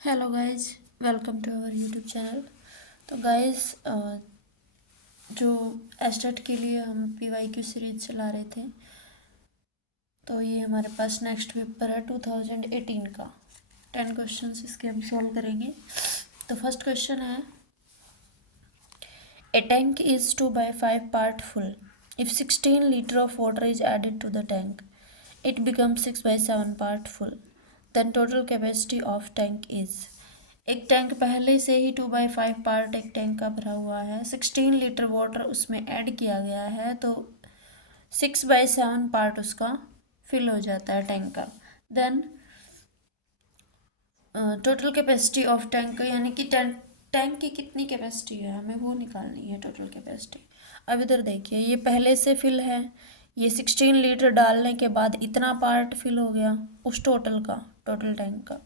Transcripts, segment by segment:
Hello guys, welcome to our YouTube channel. तो guys, जो estate के लिए हम पीवाईक्यू सीरीज चला रहे थे, तो ये हमारे पास नेक्स्ट पेपर है 2018 का। 10 क्वेश्चंस इसके हम सॉल्व करेंगे। तो फर्स्ट क्वेश्चन है, A tank is 2/5 part full. If 16 litre of water is added to the tank, it becomes 6/7 part full. Then total capacity of tank is. एक टैंक पहले से ही 2/5 पार्ट एक टैंक का भरा हुआ है, 16 लीटर वाटर उसमें ऐड किया गया है, तो 6/7 पार्ट उसका फिल हो जाता है टैंक का। Then total capacity of tank, यानी कि टैंक की कितनी कैपेसिटी है हमें वो निकालनी है, टोटल कैपेसिटी। अब इधर देखिए, ये पहले से फिल है, ये 16 लीटर डालने के बाद इतना पार्ट फिल हो गया उस टोटल का, टोटल टैंक का।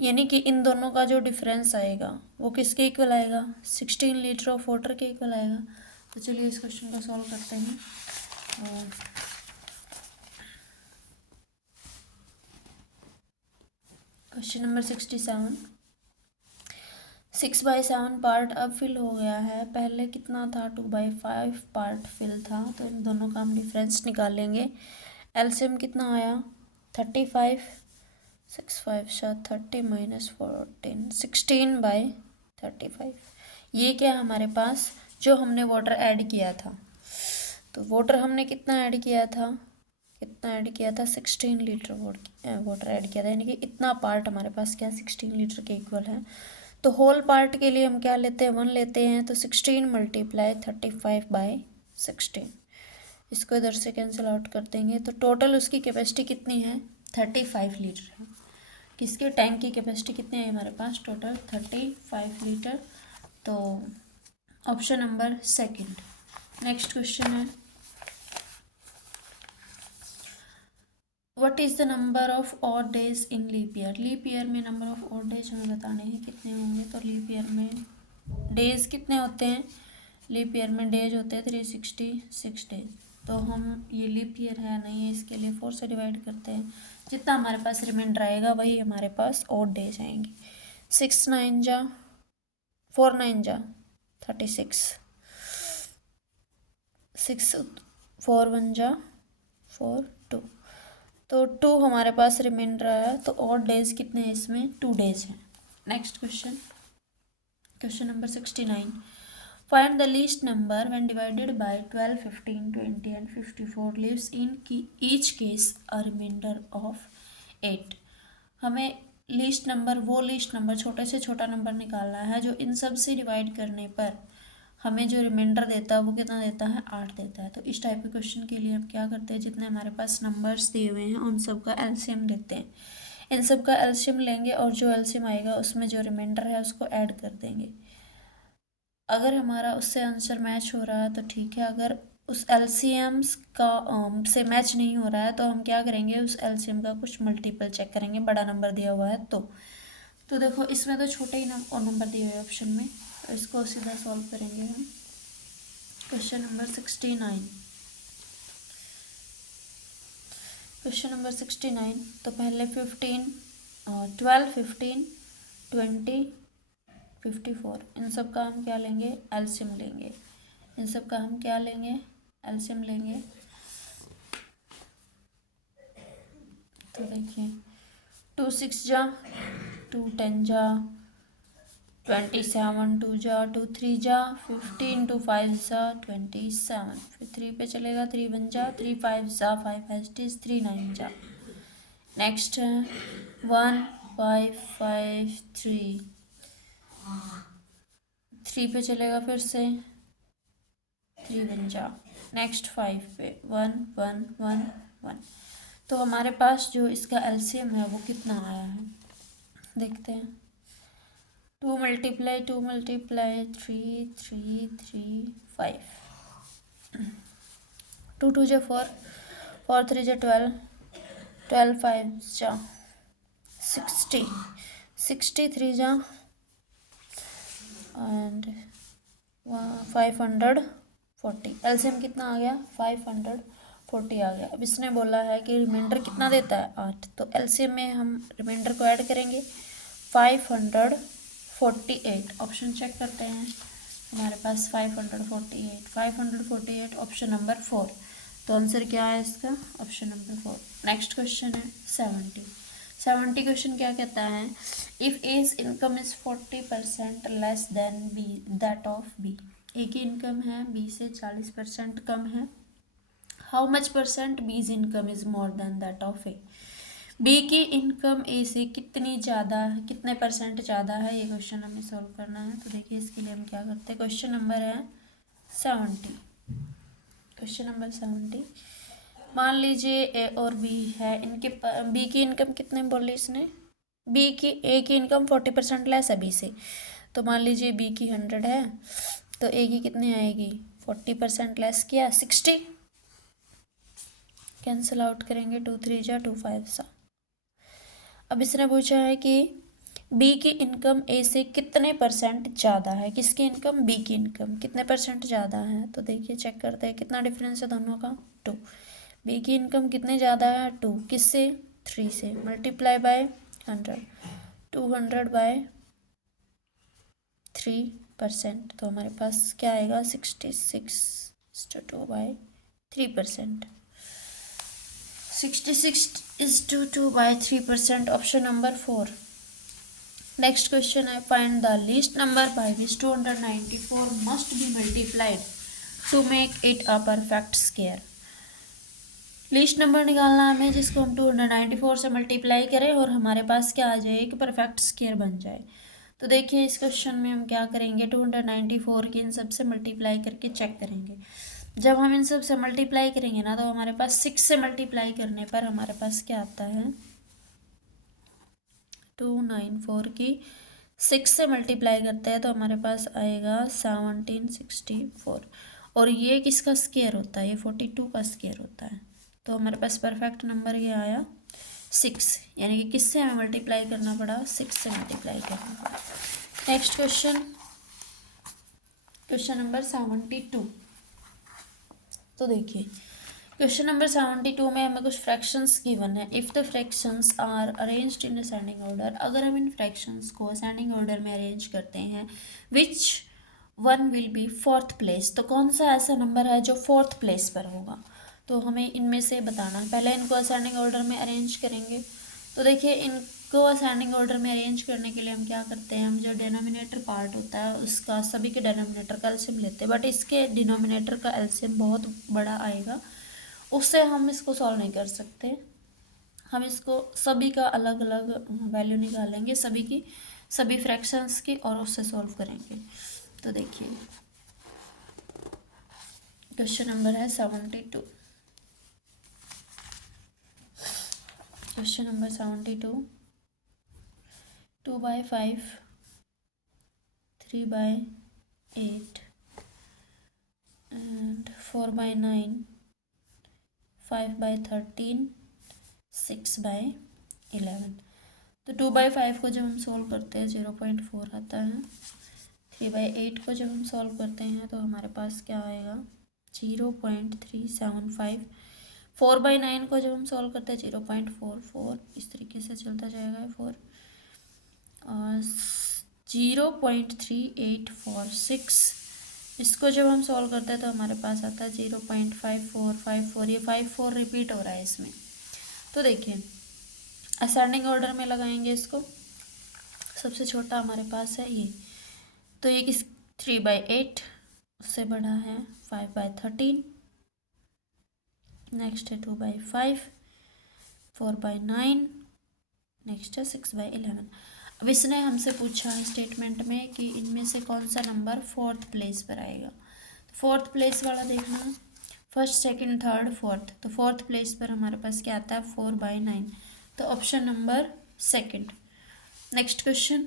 यानी कि इन दोनों का जो डिफरेंस आएगा वो किसके इक्वल आएगा, 16 लीटर ऑफ वाटर के इक्वल आएगा। तो चलिए इस क्वेश्चन को सॉल्व करते हैं। Question number 67। 6/7 पार्ट अब फिल हो गया है, पहले कितना था, 2/5 पार्ट फिल था, तो इन दोनों का हम डिफरेंस निकालेंगे। एलसीएम कितना आया, 35, 6×5 = 30 -14, 16/35। ये क्या हमारे पास जो हमने वाटर ऐड किया था, तो वाटर हमने कितना ऐड किया था, 16 लीटर वाटर ऐड किया था, यानी कि इतना पार्ट हमारे पास क्या 16 लीटर के इक्वल है। तो होल पार्ट के लिए हम क्या लेते हैं, 1 लेते हैं, तो 16 × 35/16। इसको इधर से कैंसिल आउट कर देंगे, तो टोटल उसकी कैपेसिटी कितनी है, 35 लीटर है। किसके टैंक की कैपेसिटी कितनी है हमारे पास, टोटल 35 लीटर। तो option number second. Next question is, what is the number of odd days in leap year. Leap year में नंबर ऑफ ऑड डेज हमें बताने हैं कितने होंगे। तो लीप ईयर में डेज कितने होते हैं, लीप ईयर में डेज होते हैं 366 डेज। तो हम ये लीप ईयर है नहीं है, इसके लिए 4 से डिवाइड करते हैं, जितना हमारे पास रिमाइंडर आएगा वही हमारे पास ऑड डेज आएंगे। 6 9 जा 4 9 जा 36, 6 4 1 जा 4 2, तो 2 हमारे पास रिमाइंडर आया, तो ऑड डेज कितने हैं इसमें, 2 डेज हैं। Next question, question number 69। Find the least number when divided by 12, 15, 20 and 54 leaves in each case a remainder of 8। हमें लीस्ट नंबर, वो लीस्ट नंबर, छोटे से छोटा नंबर निकालना है जो इन सब से डिवाइड करने पर हमें जो रिमाइंडर देता है वो कितना देता है, 8 देता है। तो इस टाइप के क्वेश्चन के लिए हम क्या करते हैं, जितने हमारे पास नंबर्स दिए हुए हैं उन सब का एलसीएम लेते हैं। इन सब का एलसीएम लेंगे और जो एलसीएम आएगा उसमें जो रिमाइंडर है उसको ऐड कर देंगे। अगर हमारा उससे आंसर मैच हो रहा है तो ठीक है, अगर उस एलसीएम्स का से मैच नहीं हो रहा है तो हम क्या करेंगे, उस एलसीएम का कुछ मल्टीपल चेक करेंगे, बड़ा नंबर दिया हुआ है तो देखो इसमें तो छोटे ही नंबर दिए हुए ऑप्शन में, तो इसको सीधा सॉल्व करेंगे हम। Question number 69। क्वेश्चन नंबर 69, तो पहले 15 12 15 20 54, इन सब का हम क्या लेंगे, एलसीएम लेंगे। इन सब का हम क्या लेंगे, एलसीएम लेंगे। तो देखिए 2 6 जा 2 10 जा 27, 2 जा 2 3 जा 15, 2 5 जा 27, फिर 3 पे चलेगा, 3 1 जा 3 5 जा 5 एस्टिस 3 9 जा। नेक्स्ट 1 5 5 3 पे चलेगा, फिर से 3 1 जा। नेक्स्ट 5 पे 1 1 1 1। तो हमारे पास जो इसका एलसीएम है वो कितना आया है, देखते हैं। 2 × 2 × 3 3 3 5, 2 2 जा 4 4 3 जा 12 12 5 जा 60 63 जा एंड 540। एलसीएम कितना आ गया, 540 आ गया। अब इसने बोला है कि रिमाइंडर कितना देता है, 8, तो एलसीएम में हम रिमाइंडर को ऐड करेंगे। 548, ऑप्शन चेक करते हैं। हमारे पास 548 ऑप्शन नंबर 4। तो आंसर क्या है इसका? Option number 4। नेक्स्ट क्वेश्चन है 70 क्वेश्चन क्या कहता है? If A's income is 40% less than B that of B. A की इनकम है बी से 40% कम है। How much percent B's income is more than that of A. B की इनकम ए से कितनी ज़्यादा है, कितने परसेंट ज़्यादा है, ये क्वेश्चन हमें सॉल्व करना है। तो देखिए इसके लिए हम क्या करते हैं। क्वेश्चन नंबर है 70। क्वेश्चन नंबर 70, मान लीजिए ए और बी है, इनके बी की इनकम कितने बोली इसने? बी की ए की इनकम 40% लेस है बी से। तो मान लीजिए बी की 100 है, तो ए की कितनी आएगी? 40% लेस किया 60। कैंसिल आउट करेंगे, 2 3 जा 2 5 सा। अब इसने पूछा है कि बी की इनकम ए से कितने परसेंट ज़्यादा है। किसकी इनकम? बी की इनकम कितने परसेंट ज़्यादा है। तो देखिए चेक करते हैं कितना डिफरेंस है दोनों का, 2। बी की इनकम कितने ज़्यादा है? 2। किससे? 3 से। Multiply by 100, 200 by 3%। तो हमारे पास क्या आएगा? 66/2/3%। 66/2/3%, ऑप्शन नंबर 4। नेक्स्ट क्वेश्चन है, find the least number by which 294 must be multiplied to make it a perfect square. Least number निकालना है हमें जिसको हम 294 से मल्टीप्लाई करें और हमारे पास क्या आ जाए? एक परफेक्ट स्क्वायर बन जाए। तो देखिए इस क्वेश्चन में हम क्या करेंगे, 294 की इन सब से मल्टीप्लाई करके चेक करेंगे। जब हम इन सब से मल्टीप्लाई करेंगे ना, तो हमारे पास 6 से मल्टीप्लाई करने पर हमारे पास क्या आता है? 294 की 6 से मल्टीप्लाई करते हैं तो हमारे पास आएगा 1764। और ये किसका स्क्वायर होता है? ये 42 का स्क्वायर होता है। तो हमारे पास परफेक्ट नंबर ये आया 6, यानी कि किससे हमें मल्टीप्लाई करना पड़ा? 6 से मल्टीप्लाई करना पड़ा। Next question, question number 72। तो देखिए क्वेश्चन नंबर 72 में हमें कुछ फ्रैक्शंस गिवन है। If the fractions are arranged in ascending order, अगर हम इन फ्रैक्शंस को असेंडिंग ऑर्डर में अरेंज करते हैं, which one will be fourth place, तो कौन सा ऐसा नंबर है जो फोर्थ प्लेस पर होगा। तो हमें इनमें से बताना है। पहले इनको असेंडिंग ऑर्डर में अरेंज करेंगे। तो देखिए इनको असेंडिंग ऑर्डर में अरेंज करने के लिए हम क्या करते हैं, हम जो डिनोमिनेटर पार्ट होता है उसका सभी के डिनोमिनेटर का एलसीएम लेते हैं, बट इसके डिनोमिनेटर का एलसीएम बहुत बड़ा आएगा, उससे हम इसको सॉल्व नहीं कर सकते। हम इसको सभी का अलग अलग वैल्यू निकालेंगे, सभी की, सभी फ्रैक्शंस की, और उससे सॉल्व करेंगे। तो देखिए क्वेश्चन नंबर है 72। Question number 72, 2/5, 3/8 and 4/9, 5/13, 6/11। तो 2/5 को जब हम सॉल्व करते हैं 0.4 आता है। 3/8 को जब हम सॉल्व करते हैं तो हमारे पास क्या आएगा? 0.375। 4/9 को जब हम सॉल्व करते हैं 0.44, इस तरीके से चलता जाएगा 4, और 0.3846। इसको जब हम सॉल्व करते हैं तो हमारे पास आता है 0.5454। ये 54 रिपीट हो रहा है इसमें। तो देखिए असेंडिंग ऑर्डर में लगाएंगे इसको। सबसे छोटा हमारे पास है ये, तो ये किस 3/8, उससे बड़ा है 5/13, नेक्स्ट है 2/5, 4/9, नेक्स्ट है 6/11। अब इसने हमसे पूछा है स्टेटमेंट में कि इनमें से कौन सा नंबर फोर्थ प्लेस पर आएगा। तो फोर्थ प्लेस वाला देखना, फर्स्ट सेकंड थर्ड फोर्थ, तो फोर्थ प्लेस पर हमारे पास क्या आता है? 4/9, तो option number second. Next question,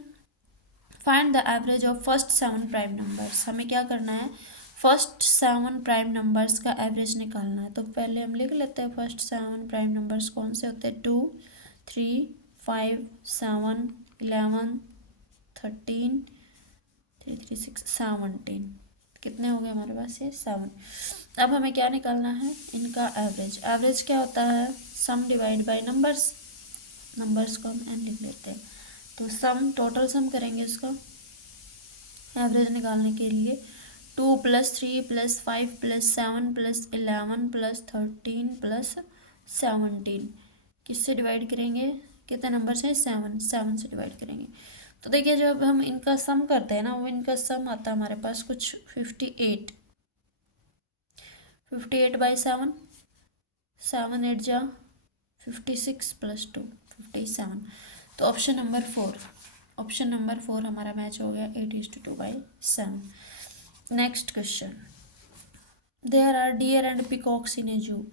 find the average of first 7 prime numbers. हमें क्या करना है? फर्स्ट 7 प्राइम नंबर्स का एवरेज निकालना है। तो पहले हम लिख लेते हैं फर्स्ट 7 प्राइम नंबर्स कौन से होते हैं? 2, 3, 5, 7, 11, 13, 3, 3, 6, 17। कितने हो गए हमारे पास? ये 7। अब हमें क्या निकालना है? इनका एवरेज। एवरेज क्या होता है? सम डिवाइड बाय नंबर्स। नंबर्स को हम n लिख लेते हैं। तो सम टोटल सम करेंगे इसका एवरेज निकालने के लिए 2 + 3 + 5 + 7 + 11 + 13 + 17 किससे डिवाइड करेंगे, कितने नंबर से, 7 से डिवाइड करेंगे। तो देखिए जब हम इनका सम करते हैं ना, वो इनका सम आता है हमारे पास कुछ 58 बाई 7, 7 8 जा 56 + 2 57। तो ऑप्शन नंबर 4 हमारा मैच हो गया 8:2/7। Next question, there are deer and peacocks in a zoo.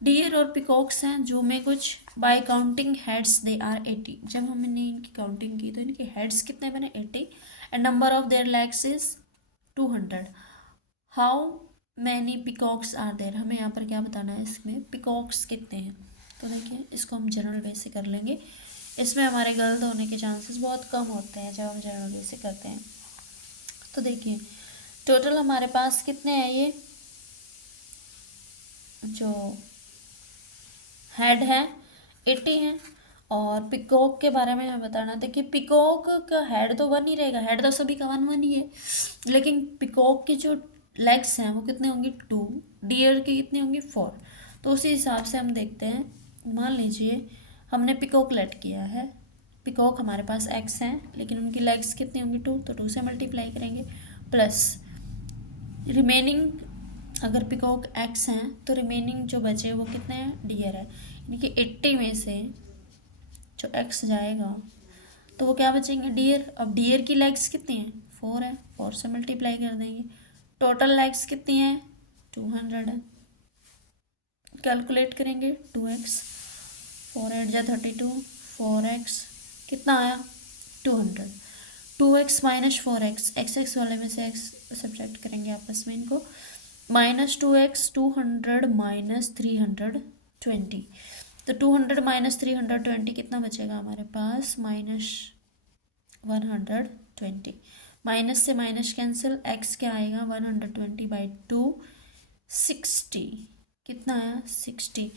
Deer और पिकॉक्स हैं जू में कुछ, by counting heads they are 80। जब हमने इनकी काउंटिंग की तो इनके हेड्स कितने बने, 80, and number of their legs is 200। How many peacocks are there. हमें यहाँ पर क्या बताना है, इसमें पिकॉक्स कितने हैं। तो देखिए इसको हम जनरल बेस से कर लेंगे, इसमें हमारे गलत होने के चांसेस बहुत कम होते हैं जब हम जनरल बेस से करते हैं। तो देखिए टोटल हमारे पास कितने हैं, ये जो हेड है 80 हैं, और पिकॉक के बारे में हमें बताना। देखिए पिकॉक का हेड तो 1 ही रहेगा, हेड तो सभी का 1 ही है, लेकिन पिकॉक की जो लेग्स हैं वो कितने होंगे, 2, डियर की कितनी होंगी, 4। तो उसी हिसाब से हम देखते हैं, मान लीजिए हमने पिकॉक लेट किया है, पिकॉक हमारे पास एक्स हैं लेकिन उनकी लेग्स कितनी होंगी, 2, तो 2 से मल्टीप्लाई करेंगे, प्लस रिमेनिंग, अगर पिकॉक एक्स हैं तो रिमेनिंग जो बचे वो कितने हैं, डियर है, यानी कि 80 में से जो एक्स जाएगा तो वो क्या बचेंगे, डियर। अब डियर की लेग्स कितनी हैं, 4 है, 4 से मल्टीप्लाई कर देंगे, टोटल लेग्स कितनी हैं, 200 है। कैलकुलेट करेंगे 2x, 4 8 जा 32, 4x कितना आया, 200। 2x - 4x, x वाले में से x सब्ट्रैक्ट करेंगे आपस में इनको, -2x 200 - 320। तो 200 - 320 कितना बचेगा हमारे पास, -120। माइनस से माइनस कैंसिल, x क्या आएगा, 120/2 60, कितना आया, 60।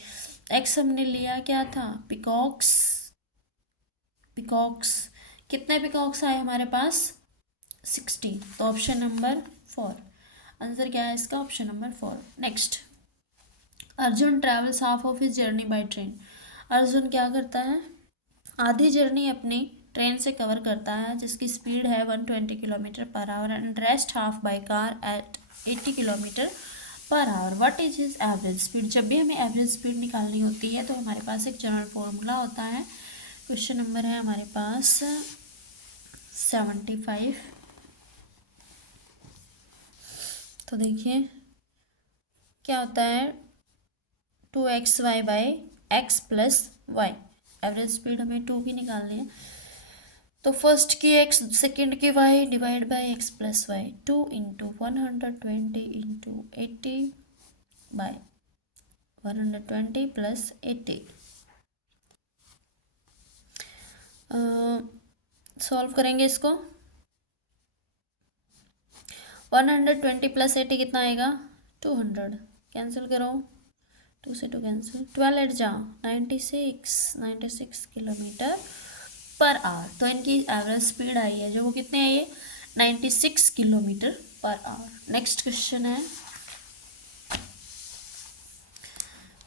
x हमने लिया क्या था, पिकॉक्स कितने पिकॉक्स आए हमारे पास, 60। तो ऑप्शन नंबर 4 आंसर क्या है इसका, option number 4। Next, Arjun travels half of his journey by train. Arjun क्या करता है, आधी जर्नी अपनी ट्रेन से कवर करता है जिसकी स्पीड है 120 km/h and rest half by car eight 80 km/h। What is his average speed. जब भी हमें एवरेज स्पीड निकालनी होती है तो हमारे पास एक जनरल फॉर्मूला होता है। क्वेश्चन नंबर है हमारे पास 75। तो देखिए क्या होता है, 2xy/x + y। एवरेज स्पीड हमें 2 की निकालनी है, तो फर्स्ट की x, सेकेंड की y, divide by x + y। 2 × 120 × 80/120 + 80। Solve करेंगे इसको, 120 + 80 कितना आएगा, 200। कैंसिल करो, 2 से 2 कैंसिल, 12 8 जा 96 km/h। तो इनकी एवरेज स्पीड आई है जो वो कितने है, ये 96 km/h। नेक्स्ट क्वेश्चन है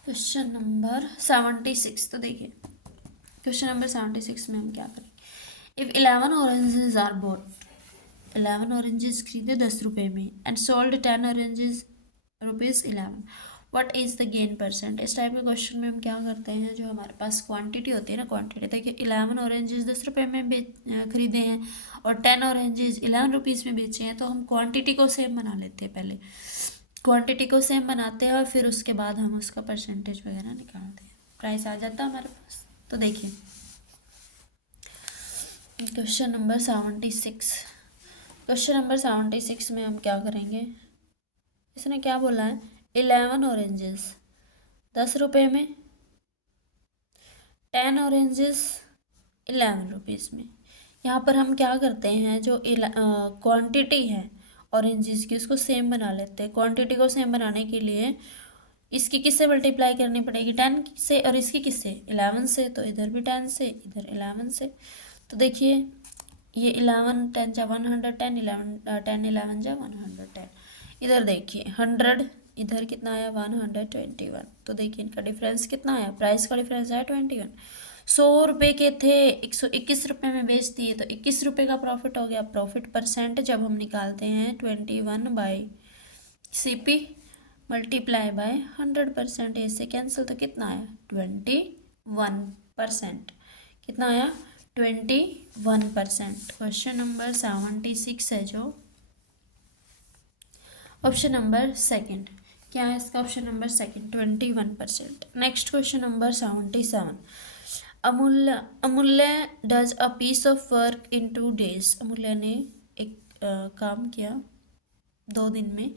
क्वेश्चन नंबर 76। तो देखिए क्वेश्चन नंबर 76 में हम क्या करें, if 11 oranges are bought, 11 oranges खरीदे 10 रुपये में and sold 10 oranges ₹11, what is the gain %। इस टाइप के क्वेश्चन में हम क्या करते हैं, जो हमारे पास क्वांटिटी होती है ना, क्वांटिटी देखिए 11 ऑरेंजेस 10 रुपये में खरीदे हैं और 10 ऑरेंजेस 11 रुपीज़ में बेचे हैं, तो हम क्वांटिटी को सेम बना लेते हैं। पहले क्वांटिटी को सेम बनाते हैं और फिर उसके बाद हम उसका परसेंटेज वगैरह निकालते हैं, प्राइस आ जाता है हमारे पास। तो देखिए क्वेश्चन नंबर 76, क्वेश्चन नंबर 76 में हम क्या करेंगे, इसने क्या बोला है, 11 ऑरेंजेस 10 रुपये में, 10 ऑरेंजेस 11 रुपीज़ में। यहाँ पर हम क्या करते हैं, जो क्वांटिटी है ऑरेंजेस की उसको सेम बना लेते हैं। क्वांटिटी को सेम बनाने के लिए इसकी किससे मल्टीप्लाई करनी पड़ेगी, 10 से, और इसकी किससे, 11 से। तो इधर भी 10 से, इधर 11 से। तो देखिए ये 11 10 जा 110, 11 10 11 जा 110। इधर देखिए 100, इधर कितना आया 121। तो देखिए इनका डिफरेंस कितना आया, प्राइस का डिफरेंस आया 21। 100 रुपये के थे, 121 रुपये में बेच दिए तो 21 रुपये का प्रॉफिट हो गया। प्रॉफिट परसेंट जब हम निकालते हैं 21/CP मल्टीप्लाई बाय 100%, इससे कैंसिल, तो कितना आया 21%। कितना आया 21%। क्वेश्चन नंबर 76 है जो ऑप्शन नंबर सेकंड, क्या है इसका option number second 21%। Next question number 77, Amulya does a piece of work in 2 days। अमूल्य ने एक काम किया 2 दिन में।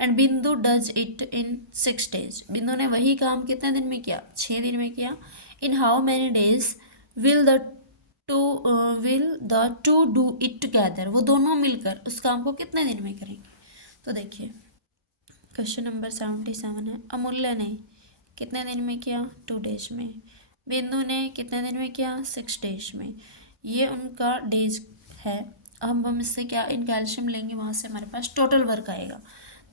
एंड बिंदु डज इट इन 6 days। बिंदु ने वही काम कितने दिन में किया, 6 दिन में किया। In how many days will the two do it together. वो दोनों मिलकर उस काम को कितने दिन में करेंगे। तो देखिए क्वेश्चन नंबर 77 है, अमूल्य ने कितने दिन में किया 2 days में, बिंदु ने कितने दिन में किया 6 days में। ये उनका डेज है। अब हम इससे क्या इनका एलसीएम लेंगे, वहाँ से हमारे पास टोटल वर्क आएगा।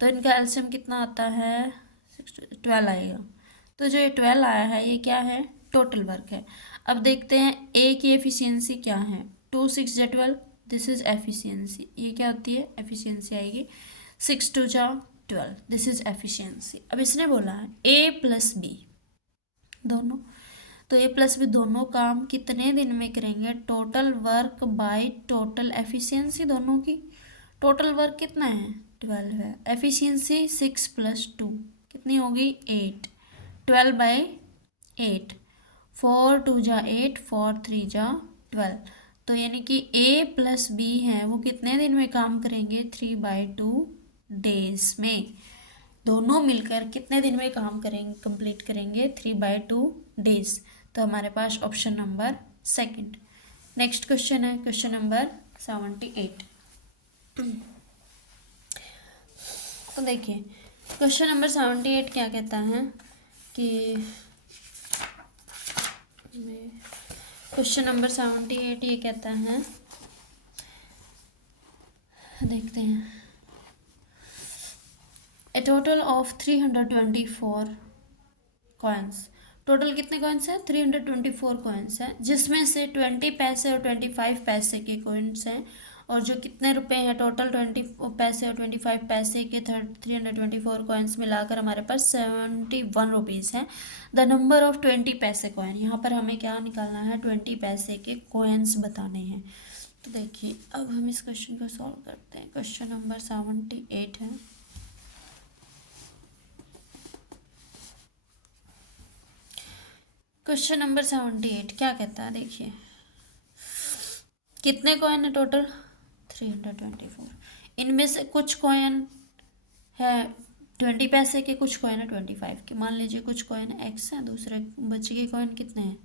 तो इनका एलसीएम कितना आता है 12 आएगा। तो जो ये 12 आया है ये क्या है, टोटल वर्क है। अब देखते हैं ए की एफिशिएंसी क्या है, 2 6 जा 12, दिस इज एफिशिएंसी। ये क्या होती है, एफिशिएंसी आएगी 6 2 जा 12, दिस इज एफिशिएंसी। अब इसने बोला है ए प्लस बी दोनों, तो ए प्लस बी दोनों काम कितने दिन में करेंगे, total work by total efficiency दोनों की। टोटल वर्क कितना है 12 है, एफिशिएंसी 6 + 2 कितनी होगी 8, 12/8, 4 2 जा 8, 4 3 जा 12। तो यानी कि ए प्लस बी है वो कितने दिन में काम करेंगे 3/2 days में। दोनों मिलकर कितने दिन में काम करेंगे, कंप्लीट करेंगे 3/2 days। तो हमारे पास option number second. Next question है क्वेश्चन नंबर 78। तो देखिए क्वेश्चन नंबर 78 क्या कहता है कि क्वेश्चन नंबर 78 ये कहता है, देखते हैं, ए टोटल ऑफ 324 कॉइन्स। टोटल कितने कॉइन्स हैं 324 कॉइन्स हैं, जिसमें से 20 पैसे और 25 पैसे के कॉइन्स हैं। और जो कितने रुपए हैं टोटल 20 पैसे और 25 पैसे के 324 कॉइन्स मिलाकर हमारे पास 71 रुपीज़ हैं। द नंबर ऑफ 20 पैसे कॉइन, यहाँ पर हमें क्या निकालना है 20 पैसे के कॉइन्स बताने हैं। तो देखिए अब हम इस क्वेश्चन को सॉल्व करते हैं। क्वेश्चन नंबर 78 है, क्वेश्चन नंबर 78 क्या कहता है, देखिए कितने कॉइन है टोटल 324। इनमें से कुछ कॉइन है 20 पैसे के, कुछ कॉइन है 25 के। मान लीजिए कुछ कॉइन एक्स है, दूसरे बचे के कॉइन कितने हैं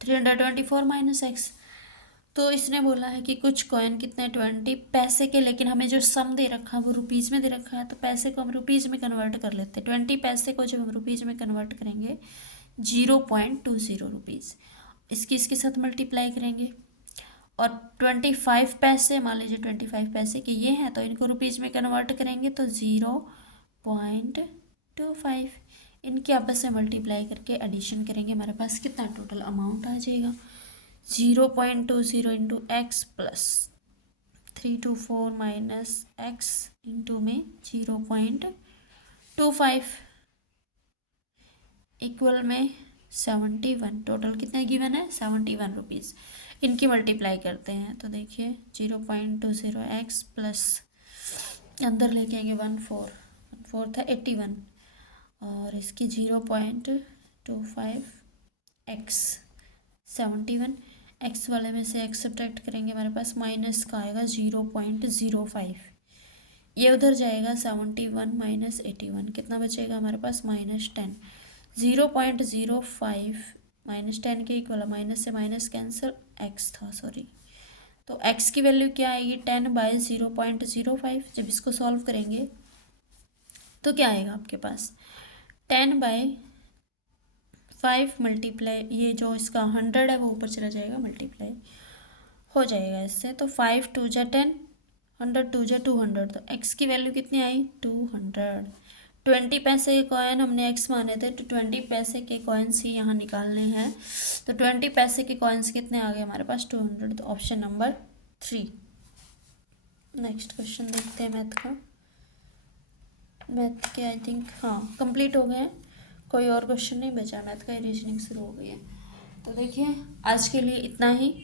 324 माइनस एक्स। तो इसने बोला है कि कुछ कॉइन कितने 20 पैसे के, लेकिन हमें जो सम दे रखा है वो रुपीज़ में दे रखा है, तो पैसे को हम रुपीज़ में कन्वर्ट कर लेते हैं। 20 पैसे को जब हम रुपीज़ में कन्वर्ट करेंगे 0.20 रुपीज़, इसके साथ मल्टीप्लाई करेंगे। और 25 पैसे, मान लीजिए 25 पैसे के ये हैं, तो इनको रुपीज़ में कन्वर्ट करेंगे तो 0.25, इनके आपस में मल्टीप्लाई करके एडिशन करेंगे, हमारे पास कितना टोटल अमाउंट आ जाएगा 0.20 into x plus 324 minus x into में 0.25 इक्वल में 71। टोटल कितने गिवन है 71 रुपीज़। इनकी मल्टीप्लाई करते हैं तो देखिए 0.20 एक्स प्लस अंदर लेके आएंगे 1 था 81, और इसकी 0.25 एक्स 71, एक्स वाले में से एक्स सब्ट्रैक्ट करेंगे, हमारे पास माइनस का आएगा 0.05। ये उधर जाएगा 71 माइनस 81, कितना बचेगा हमारे पास -10। 0.05 -10 के इक्वल, माइनस से माइनस कैंसिल, एक्स था सॉरी, तो एक्स की वैल्यू क्या आएगी 10/0.05। जब इसको सॉल्व करेंगे तो क्या आएगा आपके पास 10/5 मल्टीप्लाई, ये जो इसका 100 है वो ऊपर चला जाएगा मल्टीप्लाई हो जाएगा इससे। तो 5 2 जा 10, 100 2 जा 200, तो x की वैल्यू कितनी आई 200। 20 पैसे के कॉइन हमने x माने थे, तो 20 पैसे के कॉइन्स ही यहाँ निकालने हैं। तो 20 पैसे के कॉइन्स कितने आ गए हमारे पास 200, तो ऑप्शन नंबर 3। नेक्स्ट क्वेश्चन देखते हैं मैथ का। मैथ के आई थिंक हाँ कंप्लीट हो गए हैं, कोई और क्वेश्चन नहीं बचा मैथ का, रीजनिंग शुरू हो गई है। तो देखिए आज के लिए इतना ही।